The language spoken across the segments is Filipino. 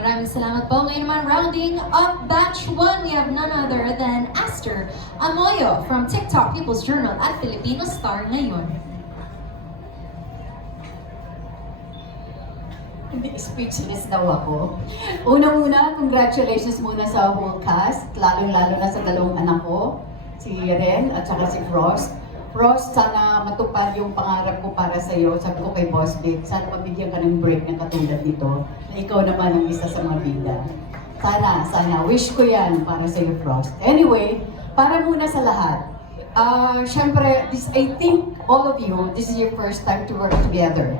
Maraming salamat po. Ngayon naman, rounding up batch 1, we have none other than Aster Amoyo from TikTok, People's Journal at Filipino Star ngayon. Speechless daw ako. Unang-una, congratulations muna sa whole cast, lalong-lalo na sa dalawang anak ko, si Ren at saka si Frost. Frost, sana matupad yung pangarap ko para sa iyo. Sabi ko kay Boss Vic, sana mabigyan ka ng break na katulad nito, na ikaw naman ang isa sa mga bida. Sana, wish ko yan para sa iyo, Frost. Anyway, para muna sa lahat. Syempre, I think all of you, this is your first time to work together.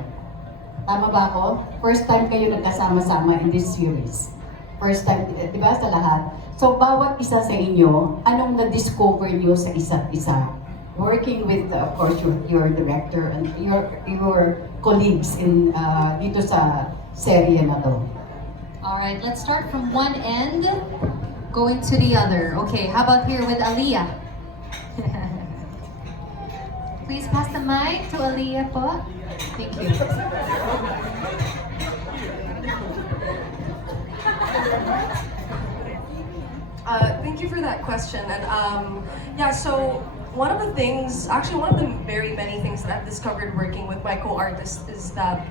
Tama ba ako? First time kayo nagkasama-sama in this series. First time, di ba, sa lahat? So, bawat isa sa inyo, anong na-discover niyo sa isa't isa? Working with, of course, your director and your colleagues in dito sa serye na to. Alright, let's start from one end, going to the other. Okay, how about here with Aliyah? Please pass the mic to Aliyah po. Thank you. Thank you for that question. And yeah, so one of the things, actually one of the very many things that I've discovered working with my co-artists is that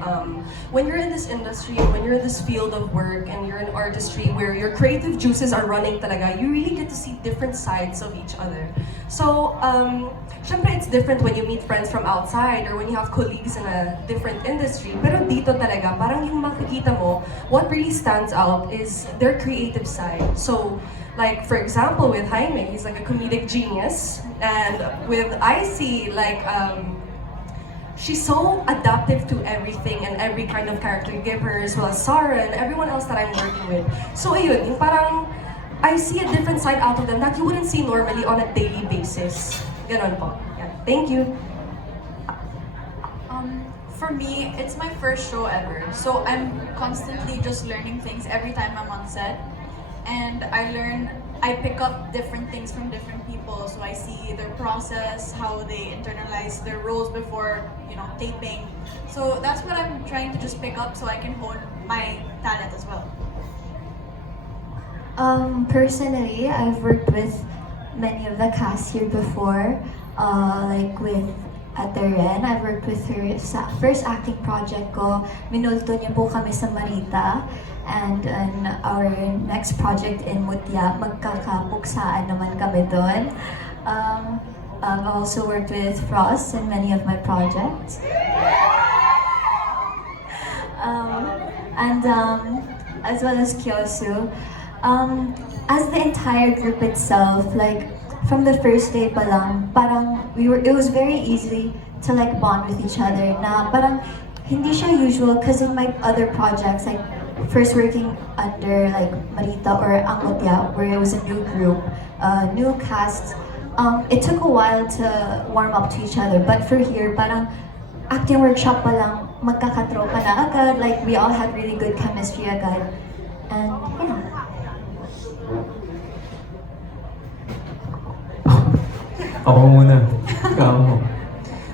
when you're in this industry, when you're in this field of work and you're in artistry where your creative juices are running talaga, you really get to see different sides of each other. So, syempre it's different when you meet friends from outside or when you have colleagues in a different industry. Pero dito talaga, parang yung makikita mo, what really stands out is their creative side. So, like for example with Jaime, he's like a comedic genius, and with Icy, like she's so adaptive to everything and every kind of character you give her, as well as Sarah and everyone else that I'm working with. So ayun, yung parang I see a different side out of them that you wouldn't see normally on a daily basis. Ganon po. Yeah. Thank you. For me, it's my first show ever. So I'm constantly just learning things every time I'm on set. And I pick up different things from different people. So I see their process, how they internalize their roles before, taping. So that's what I'm trying to just pick up so I can hone my talent as well. Personally, I've worked with many of the cast here before, like with Ate Ren. I've worked with her sa first acting project ko. Minulto niya po kami sa Marita. And in our next project in Mutya, magkakapuksaan naman kami doon. I've also worked with Frost in many of my projects. As well as Kyosu. As the entire group itself, like from the first day pa lang, parang it was very easy to like bond with each other. Na parang hindi siya usual because in my other projects, like first working under like Marita or Ang Mutya, where it was a new group, new cast, it took a while to warm up to each other. But for here, parang acting workshop pa lang, magkakatropa na agad. Like we all had really good chemistry agad. And yeah. Ako muna. Ikaw.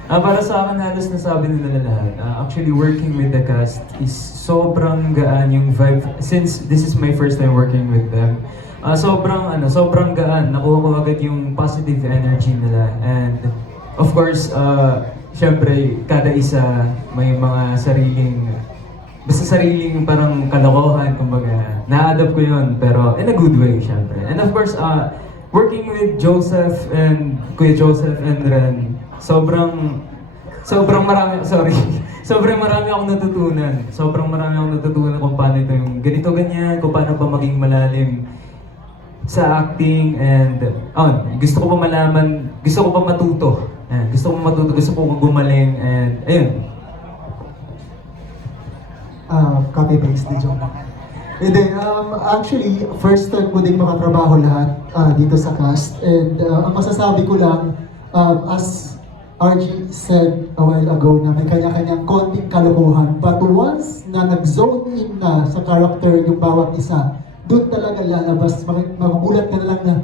Para sa akin, halos nasabi nila lahat. Actually, working with the cast is sobrang gaan yung vibe. Since this is my first time working with them, sobrang gaan. Nakuha ko agad yung positive energy nila. And of course, syempre, kada isa may mga sariling parang kalokohan, kumbaga. Na-adapt ko yun, pero in a good way, syempre. And of course, working with Joseph and Kuya Joseph and Ren, sobrang marami akong natutunan. Sobrang marami akong natutunan kung paano ito yung ganito ganyan, kung paano pa maging malalim sa acting, and gusto ko pa malaman, gusto ko pa matuto. Gusto ko gumaling, and ayun. Copy-paste ni John. Hindi, actually, first time ko din makatrabaho lahat dito sa cast. And ang masasabi ko lang, as RG said a while ago, na may kanya-kanyang konting kalokohan. But once na nag-zone in na sa character yung bawat isa, doon talaga lalabas. Magugulat ka na lang na,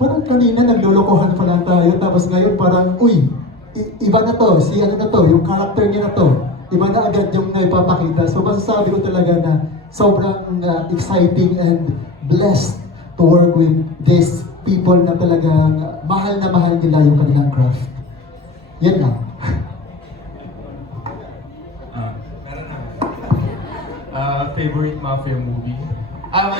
parang kanina naglolokohan pa lang tayo, tapos ngayon parang, uy, iba na to, yung character niya na to. Iba na agad yung naipapakita. So masasabi ko talaga na sobrang exciting and blessed to work with these people na talagang mahal na mahal nila yung kanilang craft. Yan lang. Meron na. Favorite mafia movie? Sorry.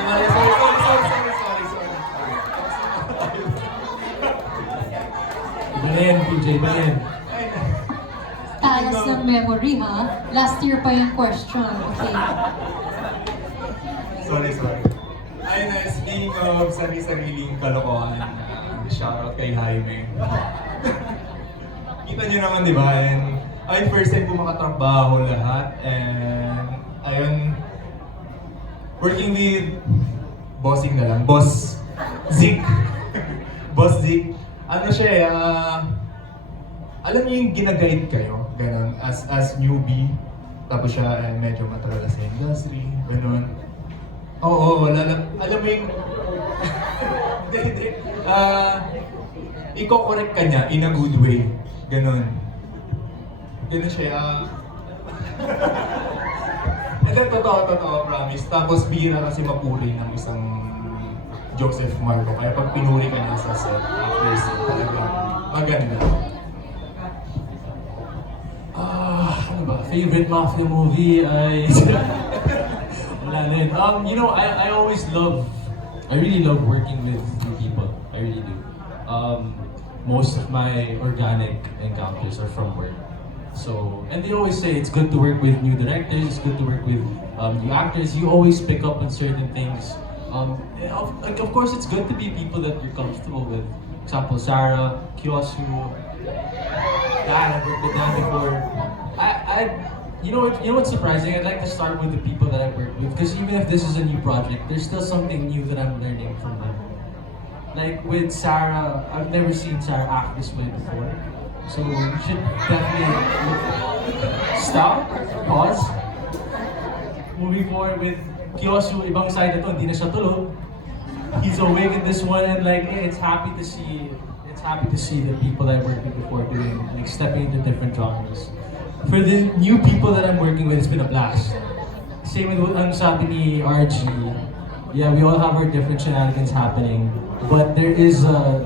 Iba na yan, PJ, iba na yan. Talas ng memory, ha? Last year pa yung question. Okay. Sorry. Speaking of sarili-sariling kalokohan, shoutout kay Jaime. Kita niyo naman, di ba? And ay, first time ko makatrabaho lahat. And ayun, working with bossing na lang. Boss Zeke. Boss Zeke. Ano siya alam niyo yung ginaguide kayo, ganun, as newbie. Tapos siya medyo matagal sa industry, ganun. Oo, alam mo yung... Hindi. Iko-correct ka niya in a good way. Ganun. Ganun siya. And then, totoo, promise. Tapos, bira kasi mapuri ng isang Joseph Marco. Kaya pag pinuri ka niya sa set, after set, talaga maganda. Ano ba? Favorite mafia movie ay... Wala na yun. You know, I really love working with new people. I really do. Most of my organic encounters are from work. So, and they always say it's good to work with new directors, it's good to work with new actors. You always pick up on certain things. Of course, it's good to be people that you're comfortable with. For example, Sarah, Kyosu, Dan, I've worked with Dan before. You know what's surprising? I'd like to start with the people that I've worked with, because even if this is a new project, there's still something new that I'm learning from them. Like with Sarah, I've never seen Sarah act this way before. So you should definitely stop, pause. Moving forward with Kyosu, ibang side na to, hindi na siya tulog. He's awake in this one, and like it's happy to see the people that I worked with before doing, like stepping into different genres. For the new people that I'm working with, it's been a blast. Same with ang sabi ni RG. Yeah, we all have our different shenanigans happening, but there is a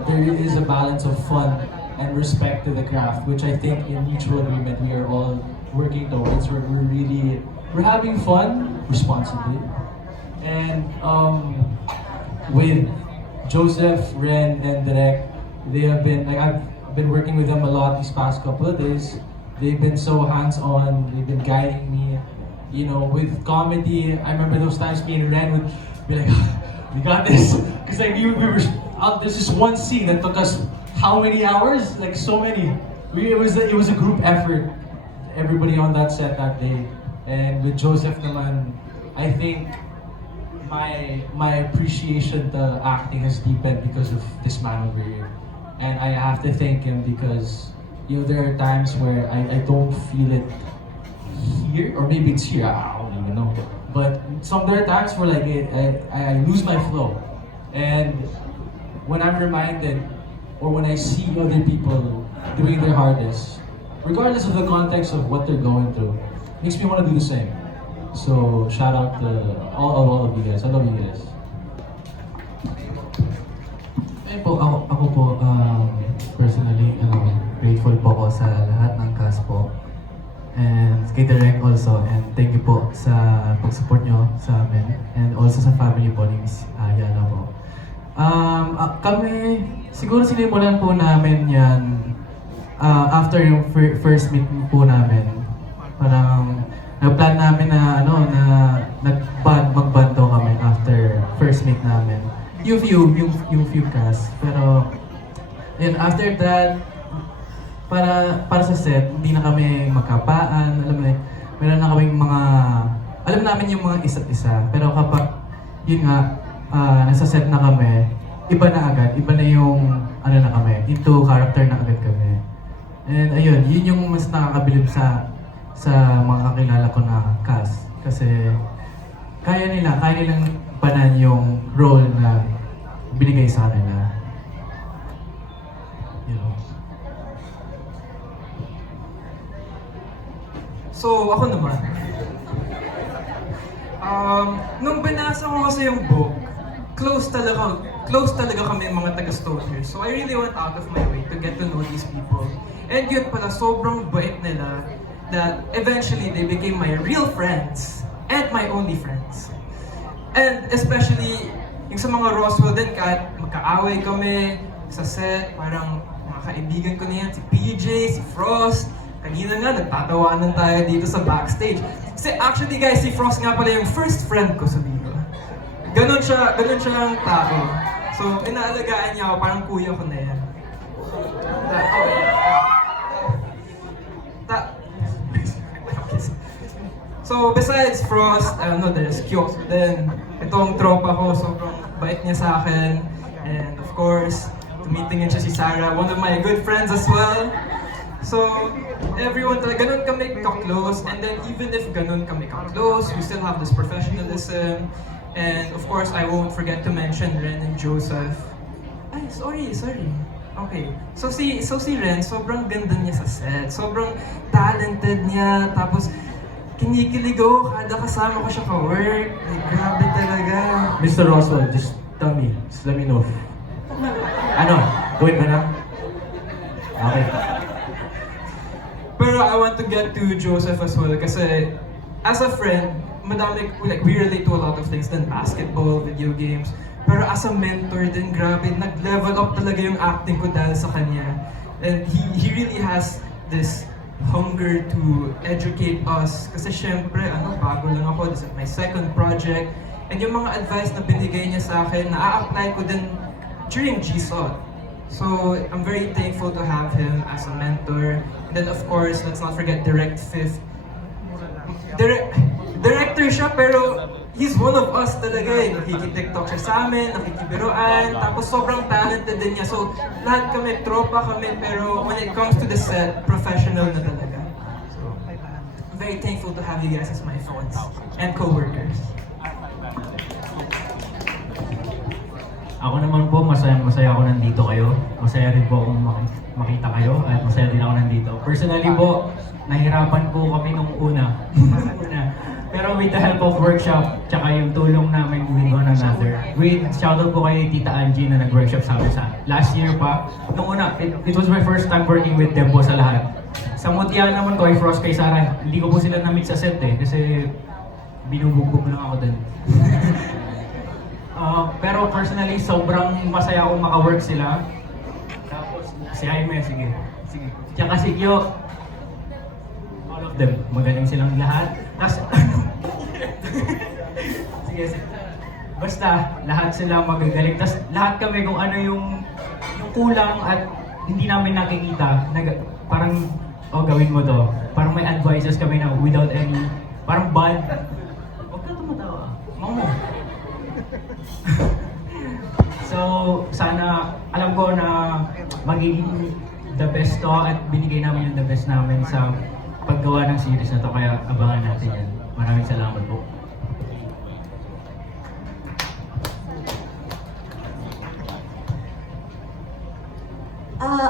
balance of fun and respect to the craft, which I think in mutual agreement we are all working towards. We're having fun responsibly, and with Joseph, Ren, and Direk, they have been like I've been working with them a lot these past couple of days. They've been so hands-on. They've been guiding me. You know, with comedy, I remember those times me and Ren would be like, "We got this," because like we were out. There's this one scene that took us how many hours? Like so many. It was a group effort. Everybody on that set that day, and with Joseph naman, I think my appreciation to acting has deepened because of this man over here, and I have to thank him because. You know, there are times where I don't feel it here, or maybe it's here, I don't even know. But there are times where like I lose my flow. And when I'm reminded, or when I see other people doing their hardest, regardless of the context of what they're going through, makes me want to do the same. So shout out to all of you guys. I love you guys. Ayun po, ako po, personally, grateful po ako sa lahat ng cast po. And kay Direk also, and thank you po sa pag-support nyo sa amin. And also sa family po ni Miss Yana po. Kami, siguro sinimulan po namin yan after yung first meet po namin. Parang nag-plan namin na mag-band daw kami after first meet namin. Yung few cast. Pero, yun, after that, para sa set, hindi na kami magkapaan, meron na kaming alam namin yung mga isa't isa, pero kapag, yun nga, nasa set na kami, iba na agad, iba na yung, na kami, into character na agad kami. And ayun, yun yung mas nakakabilib sa mga kakilala ko na cast, kasi kaya nilang panan yung role na binigay sa kanila. So, ako naman. Nung binasa ko kasi yung book, close talaga kami mga taga-Stonehenge. So I really went out of my way to get to know these people. And yun pala, sobrang bait nila that eventually they became my real friends and my only friends. And especially, yung sa mga Roswell din, kahit magkaaway kami sa set, parang mga kaibigan ko na yan, si PJ, si Frost. Kanina nga, nagtatawanan tayo dito sa backstage. Kasi actually guys, si Frost nga pala yung first friend ko sa Viva. Ganon siya ang tao. So, inaalagaan niya ako, parang kuya ko na yan. So, besides Frost, there's Kyoso din. Itong tropa ko, sobrang bait niya sa akin. And of course, tumitingin siya si Sarah, one of my good friends as well. So, everyone talaga, ganun kami ka-close. And then, even if ganun kami ka-close, we still have this professionalism. And of course, I won't forget to mention Ren and Joseph. Ay, sorry. Okay. So si Ren, sobrang ganda niya sa set. Sobrang talented niya. Tapos, kinikilig ako kada kasama ko siya ka-work. Ay, grabe talaga. Mr. Roswell, just tell me. Just let me know. Ano? Gawin ba na? Okay. Pero I want to get to Joseph as well kasi as a friend, madami, we relate to a lot of things than basketball, video games. Pero as a mentor din, grabe, nag-level up talaga yung acting ko dahil sa kanya. And he really has this hunger to educate us. Kasi syempre, bago lang ako, this is my second project. And yung mga advice na binigay niya sa akin, na-apply ko din during GSOT. So, I'm very thankful to have him as a mentor. And then of course, let's not forget Direct Fifth. Director siya, pero he's one of us talaga eh. Nakiki-TikTok siya sa amin, nakikibiruan, tapos sobrang talented din niya. So, lahat kami, tropa kami, pero when it comes to the set, professional na talaga. So, I'm very thankful to have you guys as my friends and co-workers. Ako naman po, masaya ako nandito kayo. Masaya rin po akong makita kayo at masaya din ako nandito. Personally po, nahirapan po kami nung una. Pero with the help of workshop, tsaka yung tulong namin with one another. With shoutout po kay Tita Angie na nag-workshop sa amin sa last year pa. Nung una, it was my first time working with them po sa lahat. Sa Mutya naman ko, kay Frost, kay Sarah, hindi ko po sila na-meet sa set eh. Kasi binubugbog lang ako dun. Pero personally, sobrang masaya akong maka-work sila. Tapos, si Jaime, sige. Tsaka si Kyo, all of them, magaling silang lahat. Tapos, sige. Basta, lahat sila magagaling. Tapos, lahat kami kung ano yung kulang at hindi namin nakikita. Parang, gawin mo to. Parang may advices kami na without any, parang bad. Huwag ka tumatawa. Mamo. So, sana, alam ko na magiging the best to at binigay namin yung the best namin sa paggawa ng series na to, kaya abangan natin yan. Maraming salamat po.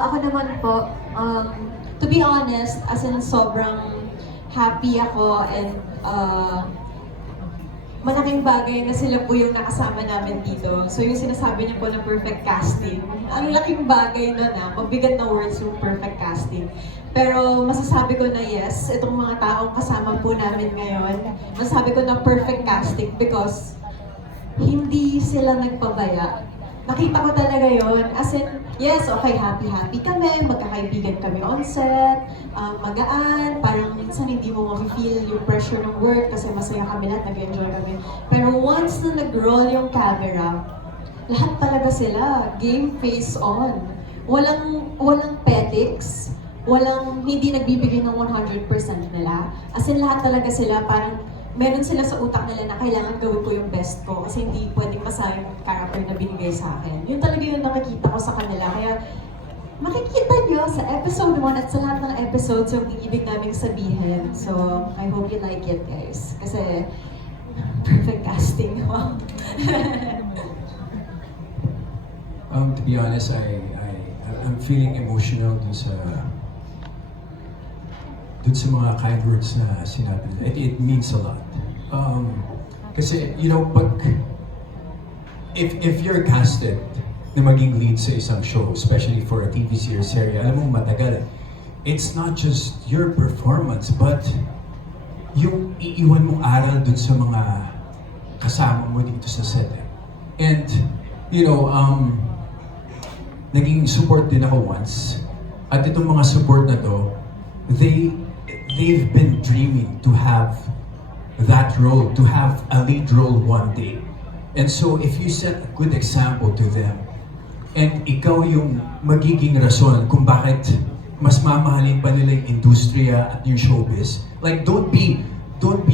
Ako naman po, to be honest, as in sobrang happy ako and malaking bagay na sila po yung nakasama namin dito. So yung sinasabi niyo po na perfect casting, ang laking bagay nun mabigat na words yung perfect casting. Pero masasabi ko na yes, itong mga taong kasama po namin ngayon, masasabi ko na perfect casting because hindi sila nagpabaya. Nakita ko talaga yon. As in, yes, okay, happy kami, magkakaibigan kami on set, magaan, parang minsan hindi mo ma-feel yung pressure ng work kasi masaya kami lahat, nag-enjoy kami. Pero once na nag-roll yung camera, lahat talaga sila, game face on. Walang petics, hindi nagbibigay ng 100% nila. As in, lahat talaga sila, parang meron sila sa utak nila na kailangan gawin ko yung best ko kasi hindi pwedeng masayang yung character na binigay sa akin. Yun talaga yung nakikita ko sa kanila. Kaya makikita nyo sa episode 1 at sa lahat ng episodes yung ibig naming sabihin. So, I hope you like it, guys. Kasi, perfect casting. Wow. To be honest, I'm feeling emotional dun sa mga kind words na sinabi nila. It means a lot. Kasi, you know, if you're casted na maging lead sa isang show, especially for a TV series area, alam mo matagal. It's not just your performance, but yung iiwan mong aral dun sa mga kasama mo dito sa set. And, you know, naging support din ako once. At itong mga support na to, they've been dreaming to have that role, to have a lead role one day. And so, if you set a good example to them, and ikaw yung magiging rason kung bakit mas mamahalin pa nila yung industriya at yung showbiz, like don't be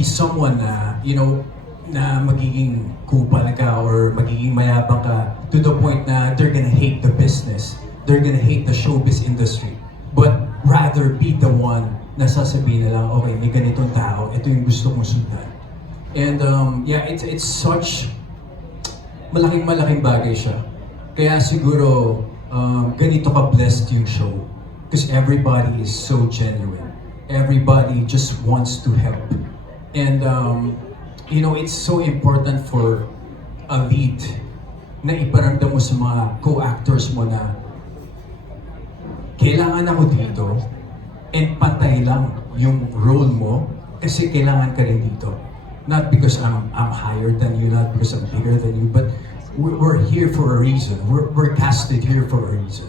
someone na, you know, na magiging kupal ka or magiging mayabang ka to the point na they're gonna hate the business, they're gonna hate the showbiz industry, but rather be the one na sasabihin na lang, okay, may ganitong tao, ito yung gusto kong sundan. And yeah, it's such malaking bagay siya. Kaya siguro ganito ka-blessed yung show. Because everybody is so genuine. Everybody just wants to help. And you know, it's so important for a lead na iparamdam mo sa mga co-actors mo na kailangan ako dito and pantay lang yung role mo kasi kailangan ka rin dito. Not because I'm higher than you, not because I'm bigger than you, but we're here for a reason. We're casted here for a reason.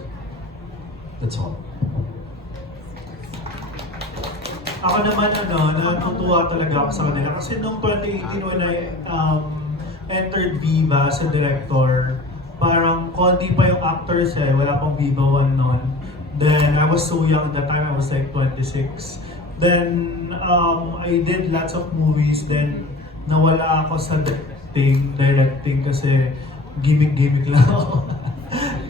That's all. Ako naman natutuwa talaga ako sa kanila kasi noong 2018 when I entered Viva sa director, parang konti pa yung actors wala pang Viva 1 noon. Then I was so young at that time, I was like 26. Then I did lots of movies, then nawala ako sa directing kasi gimmick lang ako.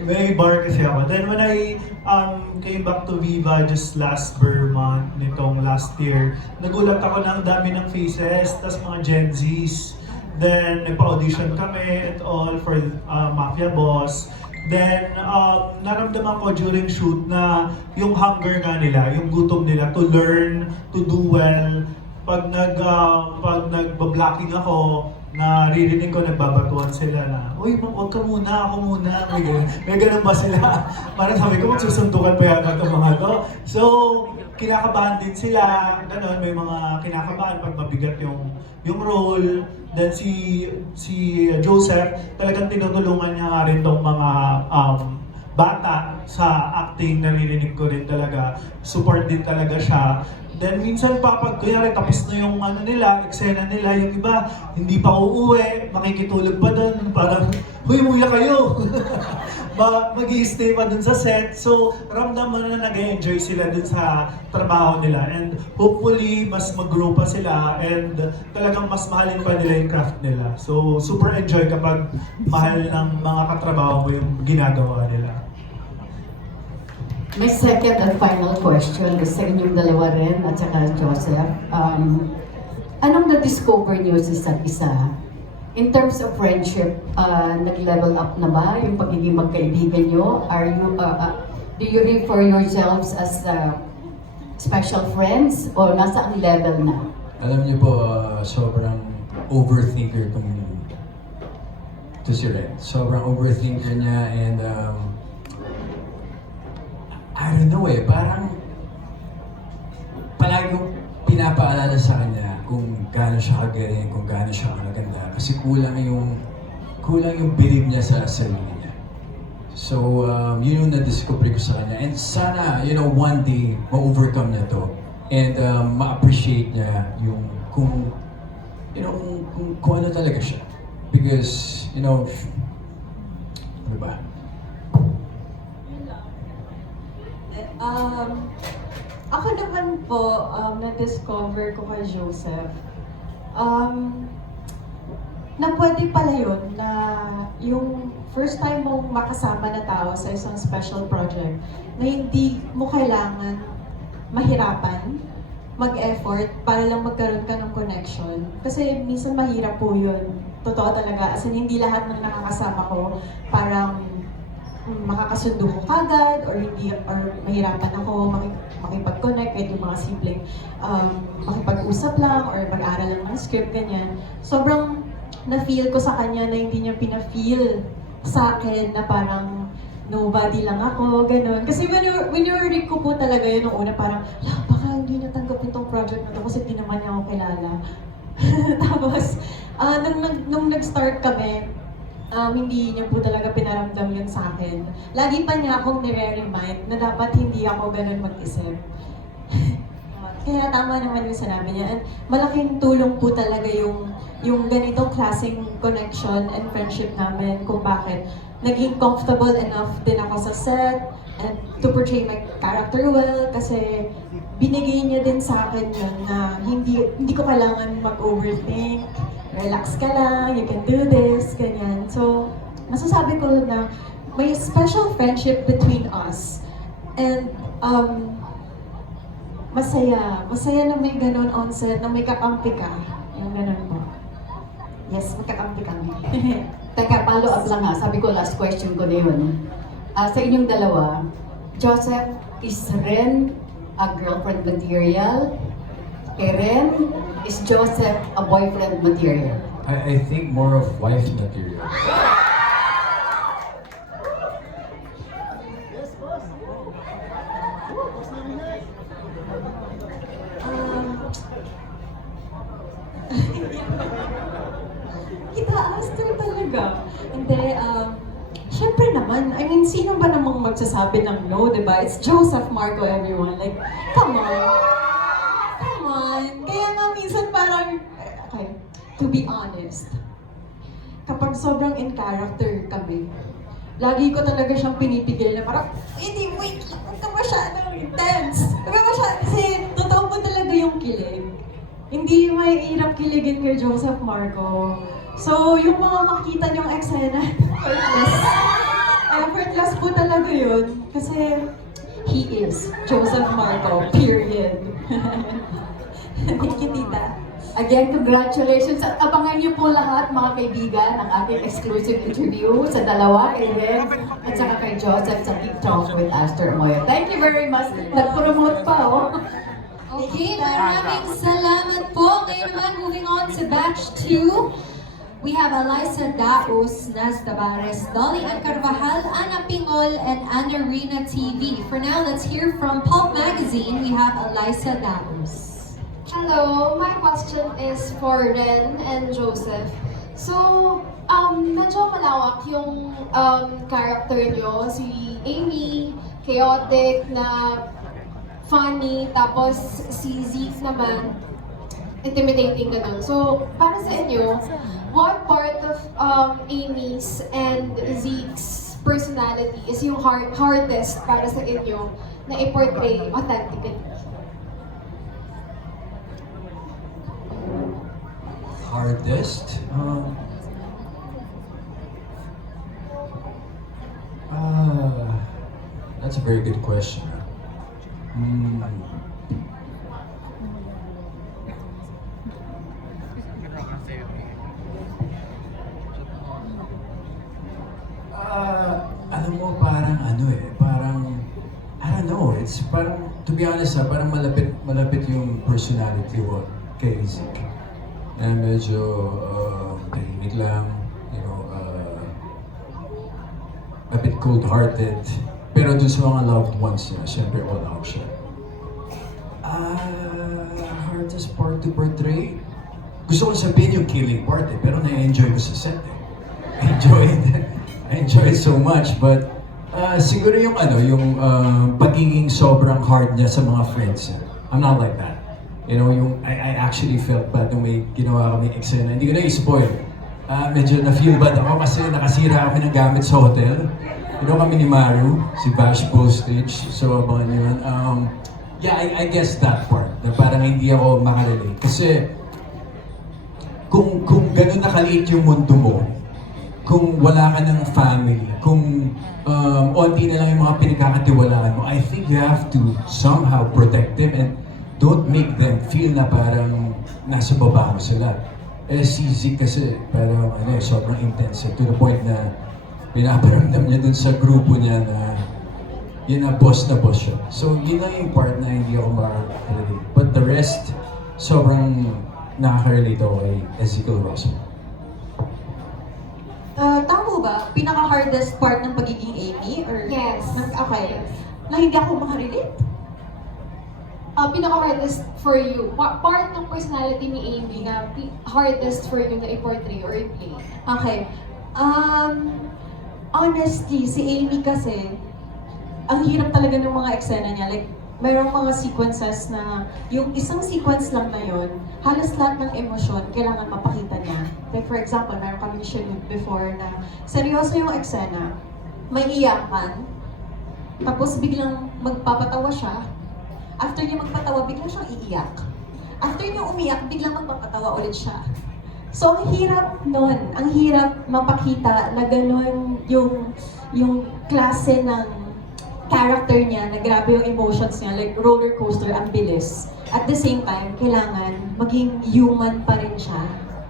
May bar kasi ako. Then when I came back to Viva just last month, nitong last year, nagulat ako ng dami ng faces, tas mga Gen Zs. Then nagpa-audition kami at all for Mafia Boss. Then naramdaman ko during shoot na yung hunger nga nila, yung gutom nila to learn, to do well. Pag nagba-blocking ako, naririnig ko nagbabatuan sila na, uy, wag ka muna, ako muna. May ganun ba sila? Parang sabi ko, magsusuntukan pa yata itong mga to. So, kinakabahan din sila. Ganon, may mga kinakabahan pag mabigat yung role. Then si Joseph, talagang tinutulungan niya nga rin tong mga bata sa acting. Naririnig ko rin talaga. Support din talaga siya. Then minsan pa pag kunyari tapos na yung eksena nila, yung iba hindi pa uuwi, makikitulog pa doon, parang, huy, muya kayo! Mag-i-stay pa doon sa set. So, ramdam mo na nag-enjoy sila doon sa trabaho nila. And hopefully, mas mag-grow pa sila and talagang mas mahalin pa nila yung craft nila. So, super enjoy kapag mahal ng mga katrabaho mo yung ginagawa nila. My second and final question is sa inyong dalawa rin at saka Joseph. Anong na-discover niyo sa isa't isa? In terms of friendship, nag-level up na ba yung pagiging magkaibigan niyo? Are you, do you refer yourselves as special friends or nasa ang level na? Alam niyo po, sobrang overthinker to si Ren. Sobrang overthinker niya and I don't know parang palaging pinapaalala sa kanya kung gaano siya kagaling, kung gaano siya kaganda. Kasi kulang yung believe niya sa sarili niya. So, yun yung na-discover ko sa kanya. And sana, one day, ma-overcome na to. And ma-appreciate niya yung kung ano talaga siya. Because, ano ba? Ako naman po, na-discover ko kay Joseph, na pwede pala yun na yung first time mong makasama na tao sa isang special project na hindi mo kailangan mahirapan, mag-effort para lang magkaroon ka ng connection. Kasi minsan mahirap po yun. Totoo talaga. As in, hindi lahat ng nakakasama ko parang makakasundo ko kagad or mahirapan ako makipag-connect kahit yung mga simpleng makipag-usap lang or mag-aral lang ng script, ganyan. Sobrang na-feel ko sa kanya na hindi niya pina-feel sa akin na parang nobody lang ako, ganun. Kasi when you're read ko po talaga yun nung una, parang, baka hindi natanggapin tong project na to kasi hindi naman niya ako kilala. Tapos, nung nag-start kami, hindi niya po talaga pinaramdam yun sa akin. Lagi pa niya akong nire-remind na dapat hindi ako ganun mag-isip. Kaya tama naman yung sinabi niya. And malaking tulong po talaga yung ganitong klaseng connection and friendship namin kung bakit naging comfortable enough din ako sa set and to portray my character well kasi binigay niya din sa akin yun na hindi ko kailangan mag-overthink. Relax ka lang, you can do this, ganyan. So, masasabi ko na may special friendship between us. And masaya na may ganun on set, na may kakampi ka. Yung ganun po. Yes, magkakampi kami. Teka, follow up lang ha. Sabi ko, last question ko na yun. Sa inyong dalawa, Joseph, is Ren a girlfriend material? Kay Ren, is Joseph a boyfriend material? I think more of wife material. Itaas to talaga. Hindi, syempre naman, I mean, sino ba namang magsasabi ng no, di ba? It's Joseph Marco, everyone. Like, come on. Come on. Kaya nga minsan parang, okay, to be honest, kapag sobrang in character kami, lagi ko talaga siyang pinipigil na parang, hindi, wait, huwag ka masyadong intense. Huwag ka masyadong, kasi totoo po talaga yung kilig. Hindi may hirap kiligin kay Joseph Marco. So, yung mga makita niyong eksena, effortless po talaga yun. Kasi, he is Joseph Marco, period. Thank you, tita. Again, congratulations at abangan niyo po lahat mga kaibigan ang ating exclusive interview sa dalawa, kay Ren at saka kay Joseph sa TikTok with Aster Moyo. Thank you very much. Nag-promote pa, oh. Okay, maraming salamat po. Ngayon naman, moving on to batch 2. We have Eliza Daos, Naz Tavares, Dolly Ann Carvajal, Ana Pingol, and Ana Rina TV. For now, let's hear from Pulp Magazine. We have Eliza Daos. Hello, my question is for Ren and Joseph. So, medyo malawak yung character nyo. Si Amy, chaotic na funny, tapos si Zeke naman, intimidating ganun. So, para sa inyo, what part of Amy's and Zeke's personality is yung hardest para sa inyo na i-portray authentically? Hardest? That's a very good question. Alam mo, parang I don't know, it's parang, to be honest parang malapit yung personality ko kay Zeke. Na medyo tahimik lang, you know, a bit cold-hearted. Pero dun sa mga loved ones niya, syempre all out siya. Hardest part to portray? Gusto ko sabihin yung killing part pero na-enjoy ko sa set I enjoy it so much, but siguro yung pagiging sobrang hard niya sa mga friends niya. I'm not like that. You know, I actually felt bad nung may ginawa kami eksena. Hindi ko na i-spoil. Medyo na-feel bad ako kasi nakasira kami ng gamit sa hotel. You know kami ni Maru, si Bash Postage, so abangan nyo yun. Yeah, I guess that part, na parang hindi ako makarelate. Kasi kung ganun nakaliit yung mundo mo, kung wala ka ng family, kung onti na lang yung mga pinagkakatiwalaan mo, I think you have to somehow protect them and don't make them feel na parang nasa baba mo sila. Si Zeke kasi parang sobrang intense to the point na pinaparamdam niya dun sa grupo niya na yun na boss siya. So yun lang yung part na hindi ako makarelate. But the rest, sobrang nakaka-relate ako kay Ezekiel Rosso. Tama ba? Pinaka-hardest part ng pagiging Amy? Or, Yes. Okay. Na hindi ako makarelate? Pinaka-hardest for you, part ng personality ni Amy na hardest for you na i-portray or i-play. Okay. Honestly, si Amy kasi, ang hirap talaga ng mga eksena niya. Like, mayroong mga sequences na, yung isang sequence lang na yun, halos lahat ng emosyon, kailangan mapakita niya. Like for example, mayroon kami ni Shinook before na, seryoso yung eksena, may iyakan, tapos biglang magpapatawa siya. After niya magpatawa, biglang siyang iiyak. After niya umiyak, biglang magpapatawa ulit siya. So, ang hirap nun. Ang hirap mapakita na gano'n yung klase ng character niya, na grabe yung emotions niya, like roller coaster, ang bilis. At the same time, kailangan maging human pa rin siya.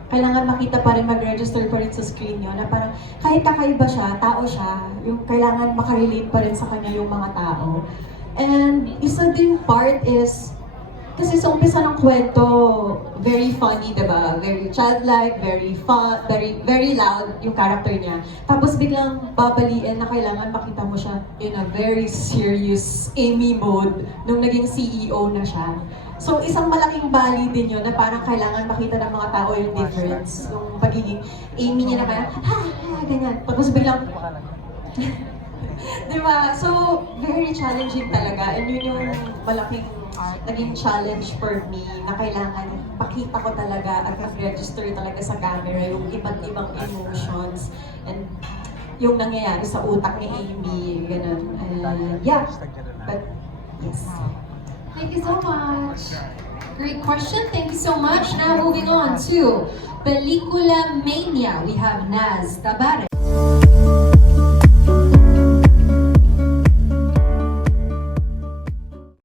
Kailangan makita pa rin, mag-register pa rin sa screen niyo na parang kahit kakaiba siya, tao siya, yung kailangan makarelate pa rin sa kanya yung mga tao. And isa din part is, kasi sa umpisa ng kwento, very funny, diba? Very childlike, very fun, very loud yung character niya. Tapos biglang babaliin na kailangan makita mo siya in a very serious Amy mode nung naging CEO na siya. So isang malaking bali din yun na parang kailangan makita ng mga tao yung difference. Yung pagiging Amy niya na parang, ganyan. Tapos biglang, diba? So, very challenging talaga. And yun yung malaking naging challenge for me na kailangan pakita ko talaga at mag-register talaga sa camera yung iba't ibang emotions and yung nangyayari sa utak ni Amy, ganun. Yeah, but yes. Thank you so much. Great question. Thank you so much. Now moving on to Pelikula Mania. We have Naz Tabares.